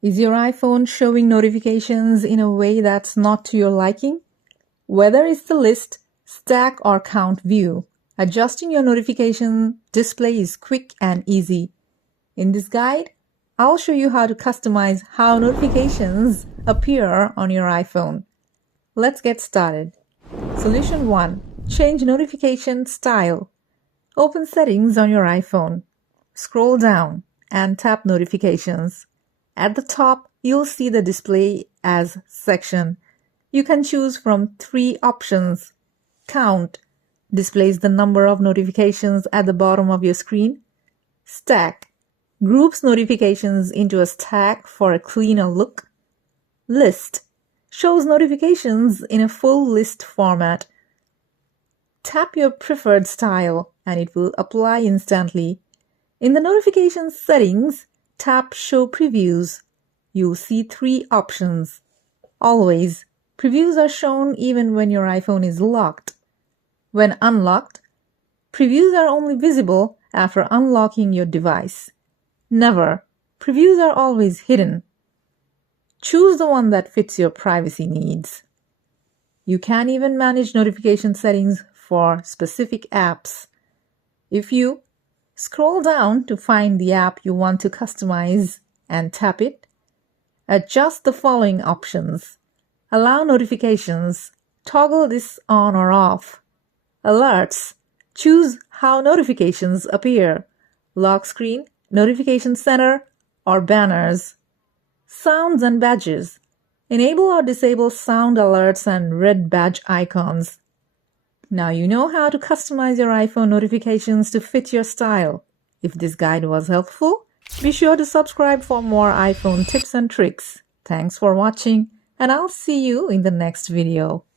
Is your iPhone showing notifications in a way that's not to your liking? Whether it's the list, stack, or count view, adjusting your notification display is quick and easy. In this guide, I'll show you how to customize how notifications appear on your iPhone. Let's get started. Solution 1. Change notification style. Open Settings on your iPhone. Scroll down and tap Notifications. At the top, you'll see the Display as section. You can choose from 3 options. Count displays the number of notifications at the bottom of your screen. Stack groups notifications into a stack for a cleaner look. List shows notifications in a full list format. Tap your preferred style and it will apply instantly. In the notification settings, tap Show Previews. You'll see 3 options. Always, previews are shown even when your iPhone is locked. When unlocked, previews are only visible after unlocking your device. Never, previews are always hidden. Choose the one that fits your privacy needs. You can even manage notification settings for specific apps. If you scroll down to find the app you want to customize and tap it, adjust the following options. Allow notifications. Toggle this on or off. Alerts. Choose how notifications appear. Lock screen, notification center, or banners. Sounds and badges. Enable or disable sound alerts and red badge icons. Now you know how to customize your iPhone notifications to fit your style. If this guide was helpful, be sure to subscribe for more iPhone tips and tricks. Thanks for watching, and I'll see you in the next video.